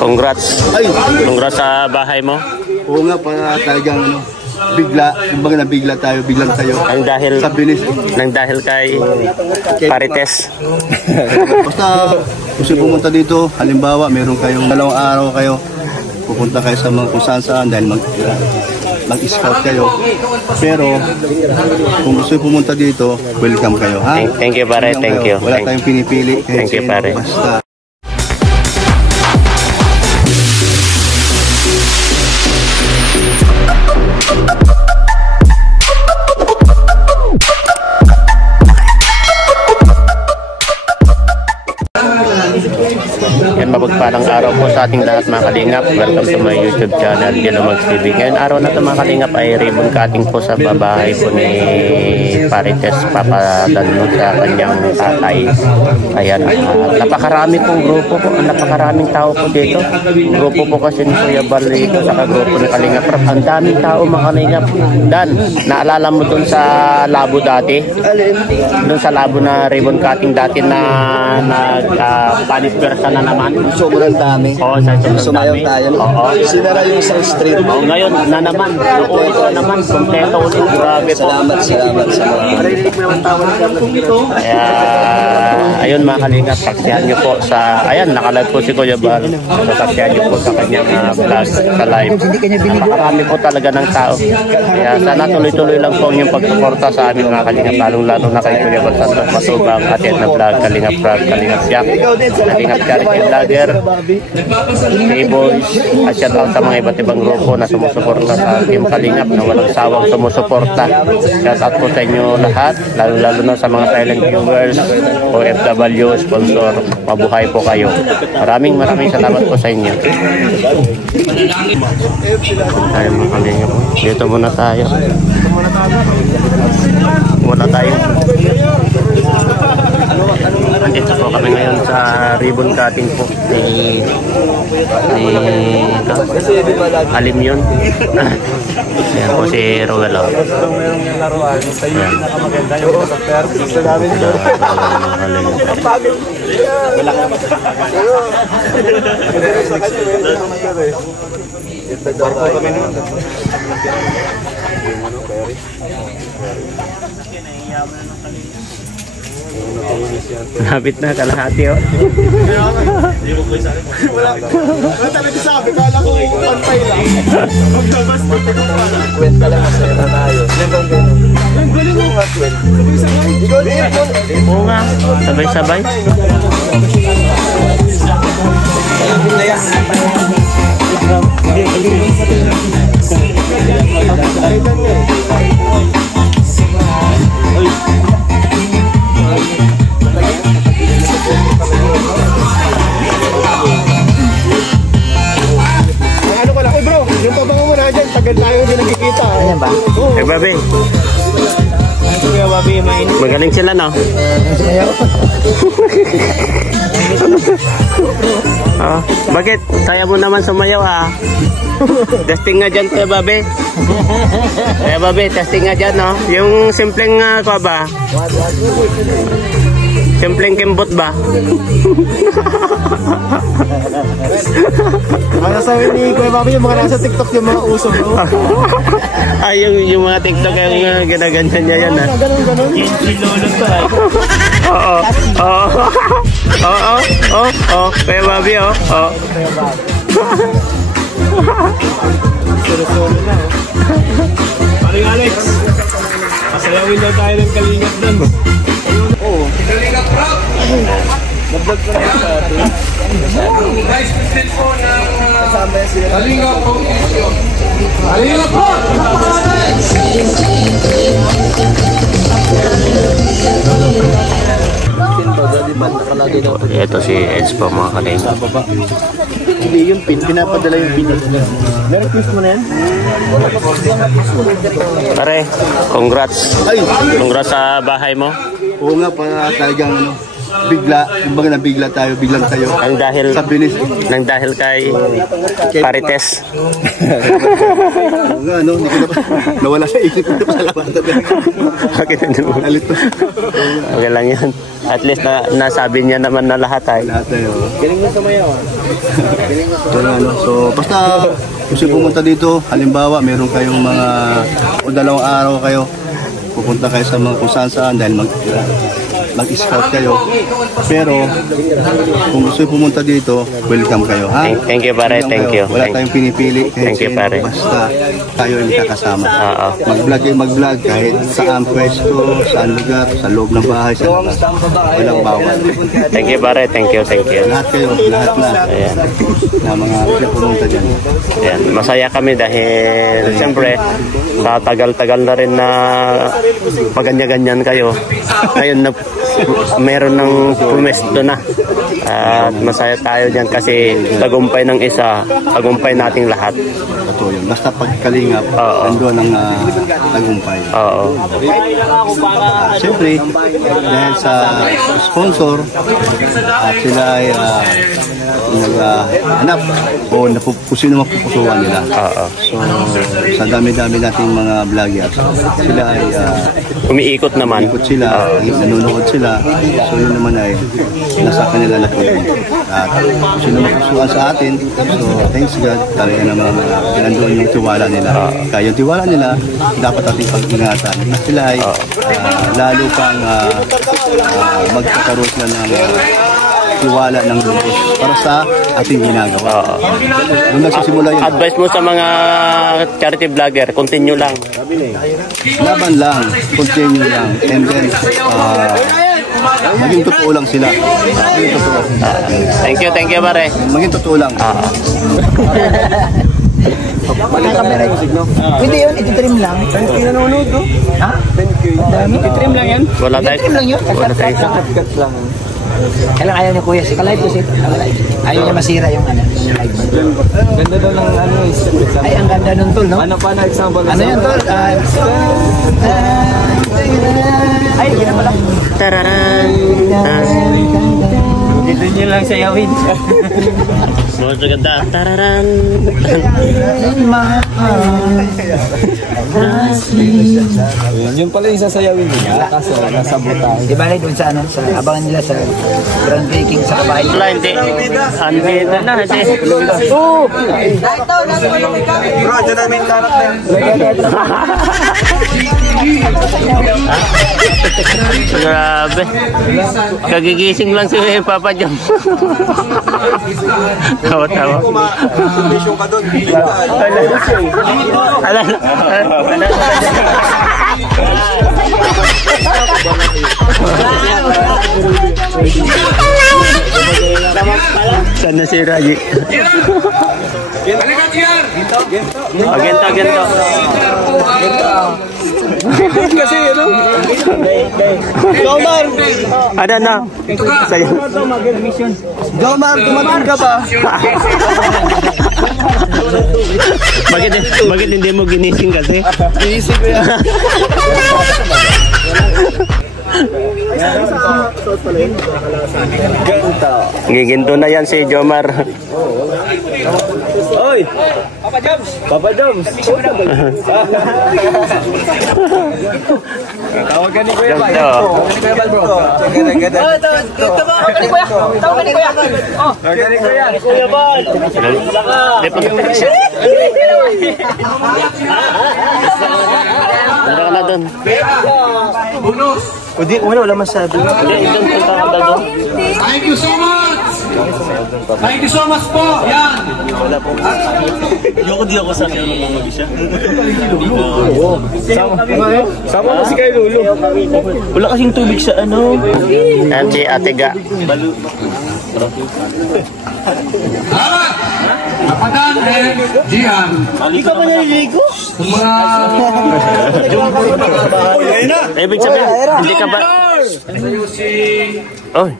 Congrats. Congrats sa bahay mo. Oo nga, para talagang bigla, kumbaga nabigla tayo, biglang tayo. Ang dahil sa bilis. Nang dahil kay Parites. Basta gusto pumunta dito, halimbawa meron kayong 2 araw kayo, pupunta kayo sa mga kung saan dahil mag-scout kayo. Pero kung gusto pumunta dito, welcome kayo. Ha? Thank you pare, thank you. Wala tayong pinipili. Thank you pare. Basta yan, mapagpalang araw po sa ating lahat mga kalingap. Welcome to my YouTube channel, Yellow Mags TV. Ngayon araw na ito mga kalingap ay ribbon cutting po sa babahay po ni Parites papadalo sa kanyang tatay. Ayan, napakarami pong grupo po, napakaraming tao po dito. Grupo po kasi ni Kuya Bal dito, saka grupo ni Kalingap Rap. Ang daming tao mga kalingap. Dan, naalala mo dun sa labo dati? Dun sa labo na ribbon cutting dati na panispersa na naman. sobrang dami. Oo, Sumayaw tayo. Oo. Sinara yung isang street. Oo, ngayon na naman. Naulit na naman. Kompleto ulit. Grabe po. Salamat sa mga. Kaya, ayun mga kalingap, saksihan nyo po sa, ayan, nakalive po si Kuya Bal. Saksihan nyo po sa kanyang vlog, sa live. Napakarami po talaga ng tao. Kaya sana tuloy-tuloy lang po yung pagsuporta sa amin mga kalingap. Lalong-lalo na kay Kuya Bal Santos Matubang, atin na vlog, Kalingap Rap, Kalingap Jack, Kalingap Charity Vlogger, K-Boys, at shout out sa mga iba't ibang grupo na sumusuporta sa Team Kalingap na walang sawang sumusuporta. Shout out po sa inyo lahat, lalo-lalo na sa mga silent viewers, OFW, sponsor, mabuhay po kayo. Maraming salamat po sa inyo. Tayo mga kalingap po. Dito muna tayo. Wala tayo. Andito po kami ngayon sa ribbon cutting po ni Alim yun. Ayan po si Rowelo. Lapit na, kalahati oh. Wala talaga sabi, kala ko pantay lang. Maglabas na ito pala. Kwenta lang masaya na tayo. Ang galing mo nga, sabay-sabay. Ikaw din yun. Oo nga, sabay-sabay. Ano ko lang, bro, yung pabango mo na dyan, tagal tayo hindi nagkikita. Ayan ba? Hey, Babi. Kuya Babi, mainit. Magaling sila, no? Oh, bakit? Kaya mo naman sumayaw, ah. Testing nga dyan, Kuya Babi. Kuya Babi, testing nga dyan, no? Yung simpleng, ko ba? Simpleng kimbot ba? Ano sabi ni Kuya Babi, yung mga nasa TikTok yung mga usong, no? Ay, yung mga TikTok yung ginaganyan niya yan, ah. Ganun. Ilulog pa, eh. Oo. Oo. Kuya Babi, oh. Oo. Solo-solo na, oh. Paring Alex, masayawin daw tayo ng Kalingap doon. Oo. Kalingap Rap! Nag-vlog ko na sa atin. Vice President po ng Kalingap Foundation. Kalingap Rap! Ito si Eds po mga kalingap. Hindi yung pin, pinapadala yung pin. Meron twist mo na yan? Pare, congrats. Congrats sa bahay mo. Oo nga, para talagang bigla, kumbaga nabigla tayo, biglang tayo. Ang dahil, Sa bilis. nang dahil kay Parites. Nga, no, hindi ko na nawala sa isip ko na salamat. Bakit hindi mo? Alito. Okay lang yan. At least nasabi niya naman na lahat ay. Lahat tayo. Galing mo sa mayaw. So, basta kung pumunta dito, halimbawa, meron kayong mga o 2 araw kayo, pupunta kayo sa mga kung saan dahil mag-scout kayo. Pero kung gusto pumunta dito, welcome kayo, ha? Thank you, pare. Thank you. Wala tayong pinipili. Thank you, pare. Basta tayo yung kakasama. Oo. Mag-vlog kayo, mag-vlog kahit saan pwesto, saan lugar, sa loob ng bahay, sa labas. Walang bawal. Thank you, pare. Thank you. Lahat kayo, lahat na. Ayan. Na mga pumunta dyan. Ayan. Masaya kami dahil siyempre sa tagal-tagal na rin na paganya-ganyan kayo. Ngayon meron ng pumesto na. At masaya tayo dyan kasi tagumpay ng isa, tagumpay nating lahat. Totoo yun. Basta pagkalingap, nandun ang tagumpay. Oo. Siyempre, dahil sa sponsor, at sila ay naghanap o kung sino mapupusuan nila. So, sa dami-dami nating mga vloggers, sila ay umiikot naman. ikot sila, nanonood sila. So, yun naman ay nasa kanila na po yun. At kung sino mapupusuan sa atin, so thanks God, talaga naman nandun yung tiwala nila. Kaya yung tiwala nila, dapat ating pag-ingatan. At sila ay lalo pang magkakaroon sila ng tiwala ng lubos para sa ating ginagawa. Doon nagsisimula yun. Advice mo sa mga charity vlogger, continue lang. Laban lang, continue lang, and then maging totoo lang sila. Maging totoo. Thank you, pare. Maging totoo lang. Hindi yun, iti-trim lang. Saan kayo nanonood, no? Ha? Iti-trim lang yan? Wala tayo. Iti-trim lang yun. Cut lang. Kailang ayaw ni Kuya, si Kalive kasi. Ayaw niya masira yung live. Ganda daw ng ano is. Ay, ang ganda nun, tol, no? Ano pa na example? Ano yan, tol? Ay, hindi na pala. Tararan. Dito nyo lang sayawin. Mga ganda. Tararan. Yung pala yung sasayawin niya. Kaso nasa butang. Di ba doon sa ano? Sa abangan nila sa groundbreaking sa kabahay. Wala, hindi. Andito na, hindi. Oo! Bro, dyan namin karakter. Grabe. Kagigising lang si Papa Jam. Tawa-tawa. Mission ka doon. Sana si Raji. Gento. Kasi ano? Jomar! Ada na. Sa'yo. Jomar, tumating ka ba? Bakit hindi mo ginising kasi? Iisip ko yan. Giginto na yan si Jomar. Oy! Papa Joms! Tawagan ni Kuya Bal. Tawagan ni Kuya Bal, bro. Tawagan ni Kuya. Tawagan ni Kuya. Kuya Bal. Punta ka na doon. Wala masyado. Hindi, doon punta ka na doon. Thank you so much! Thank you so much po! Yan! Di ako sa kanya nung mga bisya. Sama mo si kay Lulu. Wala kasing tubig sa ano. Yan si Ate Ga. Salamat! Kapadan and Gian. Hindi ka ba naliligo? Mga... Ibig sabihin, hindi ka ba... Ayusin. Oy.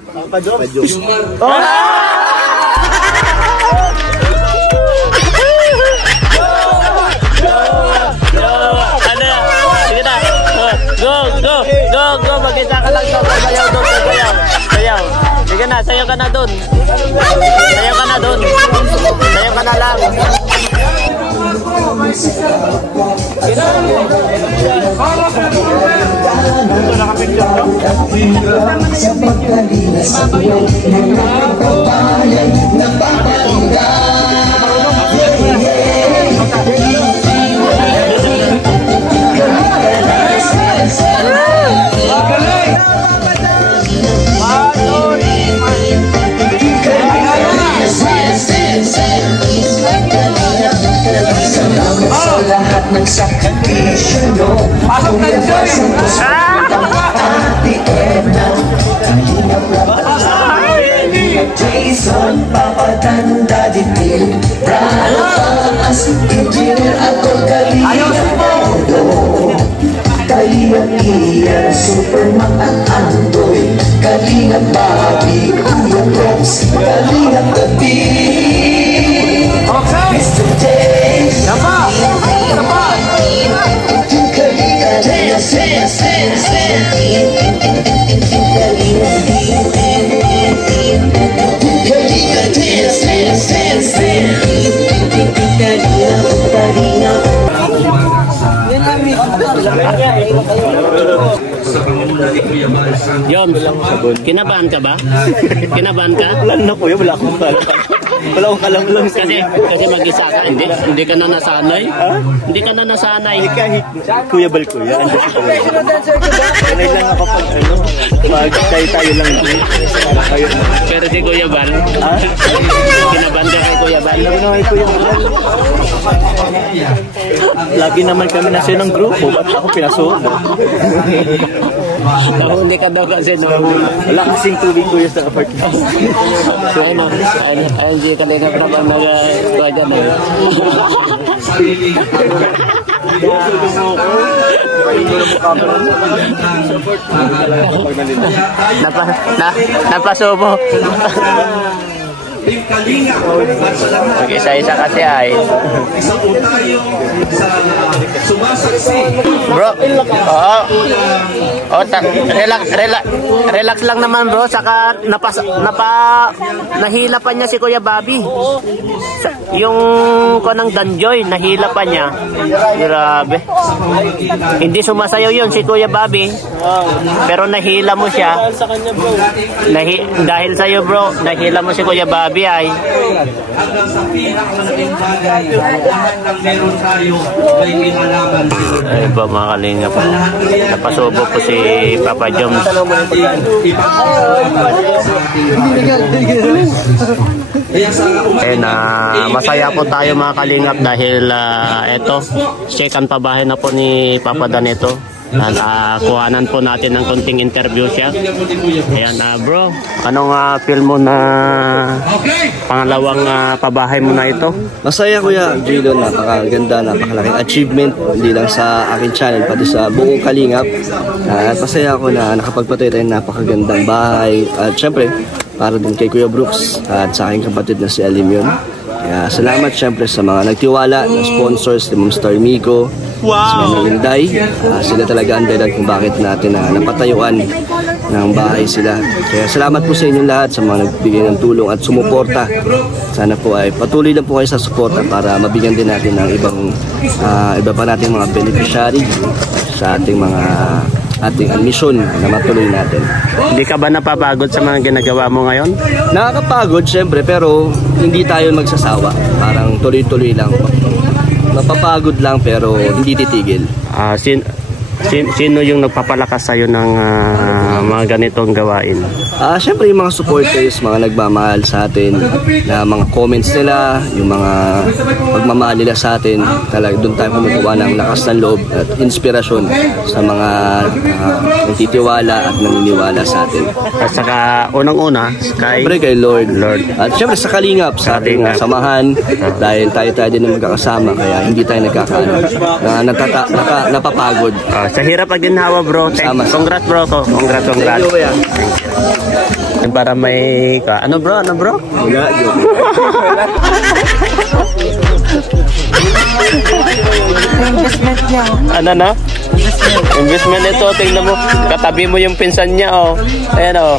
Ano yan? Sige na. Go. Magkita ka lang. Sayaw. ka na doon. Sayo ka na doon. Sayo ka na lang. Lahat ng sakripisyo nyo, pumilabasan ko sa Ate Edna, Kalinga Prab, Jason, Papatanda, Ditil, Brano, Taas, Engineer, ako Kalinga Todo, Kalinga Ian, Superman at Andoy, Kalinga Bobby, Kuya Props, Kalinga Gabi, Mr. James, Yom, kinabahan ka ba? Kinabahan ka? Wala na kuya, wala akong kalamlang sa Kasi mag-isa ka, hindi ka na nasanay. Hindi ka na nasanay. kahit Kuya Bal kuya, andyan si Kuya Bal. Sanay lang ako pag tayo lang din. Pero si Kuya Bal, kinabahan ka kay Kuya Bal. Alam naman Kuya Bal. Lagi naman kami nasa ng grupo, ba't ako pinasuot? Hindi ka daw kasi no. Wala kasing tubig kuya sa apartment. Ayun, di ka lang naprapang nag-kuha dyan eh. Napasubo. Mag-isa-isa kasi ay. Isa po tayo sa sumasaksi. Bro, relax lang naman bro. Saka nahila pa niya si Kuya Bobby. Yung konang Danjoy, nahila pa niya. Grabe. Hindi sumasayaw yun si Kuya Bobby. Pero nahila mo siya. Dahil sa'yo bro, nahila mo si Kuya Bobby ay. Hanggang sa pinakamalaking bagay, lahat ng meron tayo may kinalaman. Ay ba mga kalinga po. Napasubo po si Papa Joms. Masaya po tayo mga kalingap dahil eto, second pabahay na po ni Papa Dan ito. Kuhanan po natin ng konting interview siya. Ayan bro, anong feel mo na pangalawang pabahay mo na ito? Masaya kuya, Gino, napakaganda, napakalaking achievement, hindi lang sa akin channel, pati sa buong Kalingap. At masaya ako na nakapagpatay tayo napakagandang bahay. At syempre, para din kay Kuya Brooks at sa aking kapatid na si Alim yun. Kaya salamat syempre sa mga nagtiwala, na sponsors, si Ma'am Star Migo, si Ma'am Inday. Sila talaga ang dahilan kung bakit natin napatayuan ng bahay sila. Kaya salamat po sa inyong lahat, sa mga nagbigay ng tulong at sumuporta. Sana po ay patuloy lang po kayo sa suporta para mabigyan din natin ng iba pa nating mga beneficiary sa ating mission na matuloy natin. Hindi ka ba napapagod sa mga ginagawa mo ngayon? Nakakapagod syempre, pero hindi tayo magsasawa. Parang tuloy-tuloy lang. Napapagod lang pero hindi titigil. Sino yung nagpapalakas sa'yo ng mga ganitong gawain? Syempre yung mga supporters, mga nagmamahal sa atin, na mga comments nila, yung mga pagmamahal nila sa atin, talaga doon tayo kumukuha ng lakas ng loob at inspirasyon sa mga nagtitiwala at naniniwala sa atin. At saka unang-una Syempre kay Lord. At syempre sa Kalingap, sa ating samahan, dahil tayo din na magkakasama, kaya hindi tayo napapagod. Sa hirap pag ginhawa bro. Congrats bro ko. Congrats. Para may ano bro? Wala, joke. Investment niya. Ano na? Investment ito, tingnan mo. Katabi mo yung pinsan niya, oh. Ayan, oh.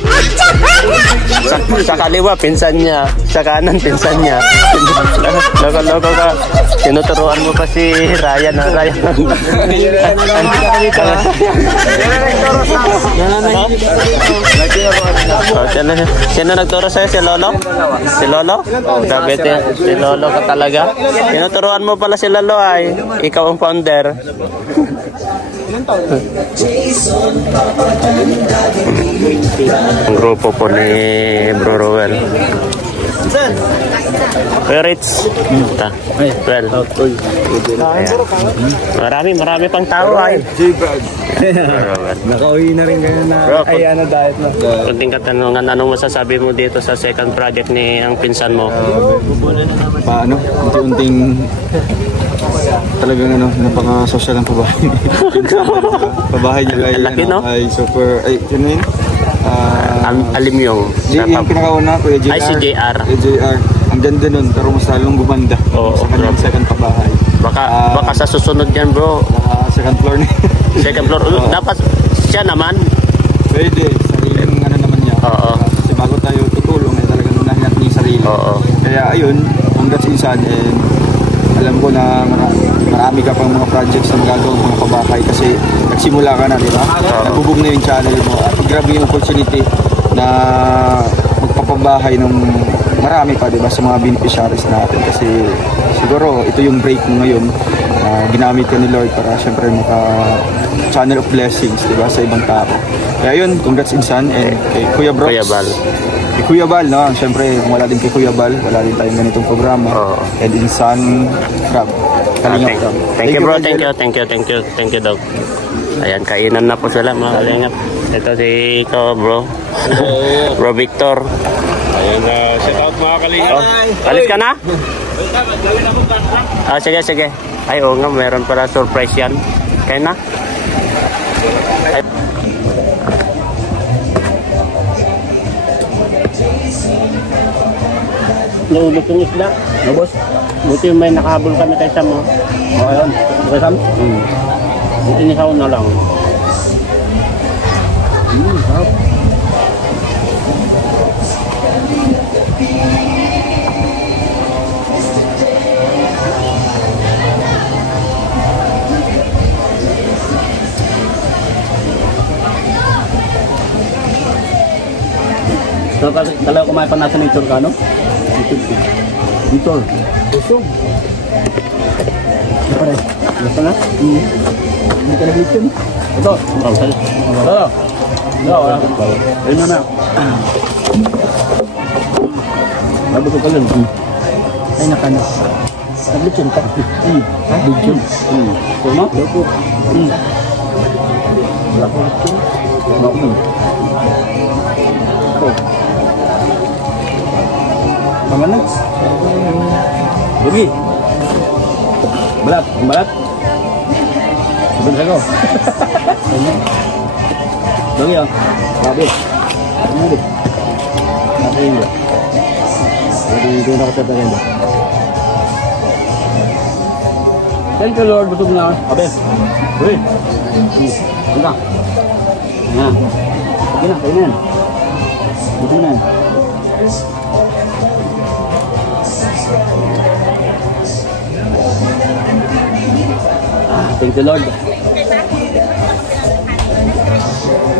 Sa kaliwa, pinsan niya. Sa kanan, pinsan niya. Loko-loko ka. Tinuturuan mo pa si Ryan, oh. Ryan. Sino nagturo sa'yo? Si Lolo? Si Lolo? Sabi si Lolo ka talaga. Tinuturuan mo pala si Lolo ay. Ikaw ang founder. Ang grupo po ni Bro Roel. Rich. Well. Marami pang tao ay. Nakauwi na rin kayo na diet na. Kunting katanungan, anong masasabi mo dito sa second project ni ang pinsan mo? Paano? Unti-unting talagang napaka-social ang pabahay. Pabahay niya Laki, no? ay super, ano yun? Alimyong. Yung pinakauna ko, Ay, si JR. JR. Ang ganda nun, pero mas lalong gumanda. Oo, sa kanyang second pabahay. Baka sa susunod yan, bro. Second floor na. Second floor. Dapat siya naman. Pwede. Sariling naman niya. Oo. Kasi bago tayo tutulong, talagang unahin natin yung sarili. Oo. Kaya ayun, congrats and alam ko na marami ka pang mga projects na magagawang mga pabahay kasi nagsimula ka na, di ba? Nabubog na yung channel mo at grabe yung opportunity na magpapabahay ng marami pa, di ba, sa mga beneficiaries natin kasi siguro ito yung break mo ngayon. Ginamit ka ni Lord para syempre maka-channel of blessings, di ba, sa ibang tao. Kaya yun, congrats Insan and kay Kuya Brox. Kuya Bal. Kay Kuya Bal, no? Siyempre, kung wala din kay Kuya Bal, wala din tayong ganitong programa. And Insan Crab. Kalingap Crab. Thank you, bro. Thank you, Dog. Ayan, kainan na po sila, mga kalingap. Ito si bro. Bro Victor. Ayan, shout out mga kalingap. Alis ka na? Sige. Ay, oo nga, meron pala surprise yan. Kaya na? Ay. Naubos yung isda. Naubos? Buti may nakahabol kami kay Sam. O, ayun. Okay, Sam? Buti nihaw na lang. Sarap. So, kalaw kumain pa nasa nature ka, no? Nature. Busog. Pare, gusto na? Hindi ka nag-listen? Ito. Ito. Ayun na. Nabusog ka lang. Ay, nakano. Nag-listen ka. Nag-listen. So, no? Wala ko listen. Wala ko. Pamanag? Bugi? Balat? Balat? Sabi ko. Bugi ah. Sabi. Sabi. Sabi yun. Sabi yun ako sa tarin. Thank you Lord. Busog na. Sabi. Bugi. Buga. Yan. Sige na. Kayo na yan. Busog na yan. Thank you Lord.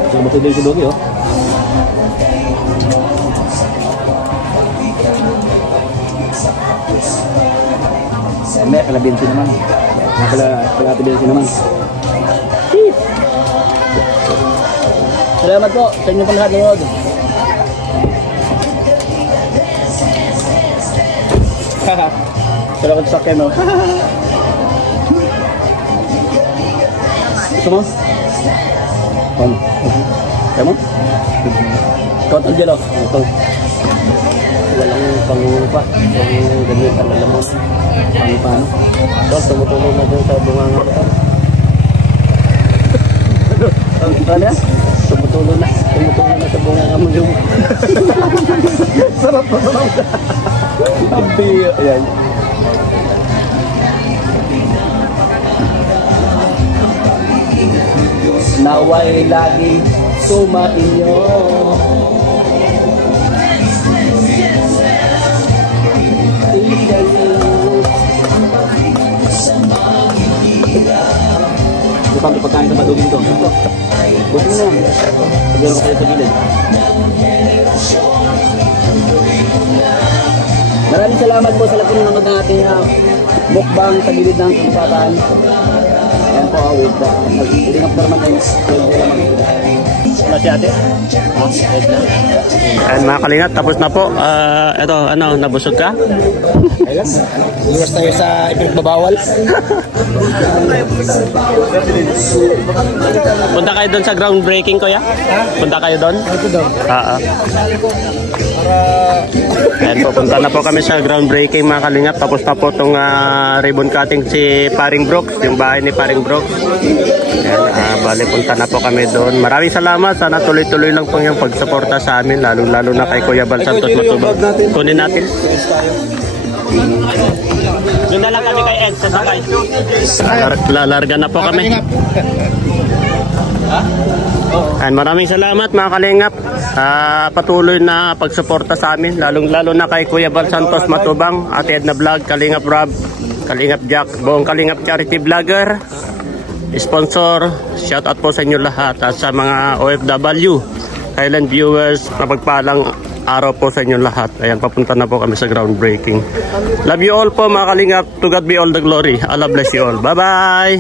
So, buti din si Dogi, oh. Hindi, kalabinti naman. Kalabinti naman. Salamat po sa inyo pang lahat ng Lord. Salamat sa akin, oh. Gusto mo? Ano? Kaya mo? Ikaw ang gelo. Ito. Walang pangupa. Walang ganyan ang lalamon. Paano? Ito, tumutulong na dyan sa bunganga ko. Ano yan? Tumutulong na sa bunganga mo yung... Sarap. Ayan. naway lagi sumainyo. Ito pa pagkain na madugin to. Ito. Buti na. Pagkain ko kayo sa gilid. Maraming salamat po sa lahat ng nanonood ng ating mukbang sa gilid ng Kapatan. Ayan po, with the Ring of Permanence. Wala si ate? Ayan mga kalingap, tapos na po. Ito, nabusog ka? Luwas tayo sa ipinagbabawal. Punta kayo doon sa groundbreaking, kuya? Punta kayo doon? Ito daw. Ayan po, punta na po kami sa groundbreaking mga kalingap. Tapos na po itong ribbon cutting si Paring Brooks, yung bahay ni Paring Brooks. Ayan, bali punta na po kami doon. Maraming salamat. Sana tuloy-tuloy lang po yung pagsuporta sa amin, lalo-lalo na kay Kuya Bal Santos Matubang. Kunin natin. Doon na lang kami kay Ed sa sakay. Lalarga na po kami. And maraming salamat mga kalingap. Patuloy na pagsuporta sa amin, lalong-lalo na kay Kuya Bal Santos Matubang, Ate Edna Vlog, Kalingap Rob, Kalingap Jack, buong Kalingap Charity Vlogger, sponsor, shoutout po sa inyo lahat. At sa mga OFW, Thailand viewers, mapagpalang araw po sa inyo lahat. Ayan, papunta na po kami sa groundbreaking. Love you all po mga kalingap. To God be all the glory. Allah bless you all. Bye-bye!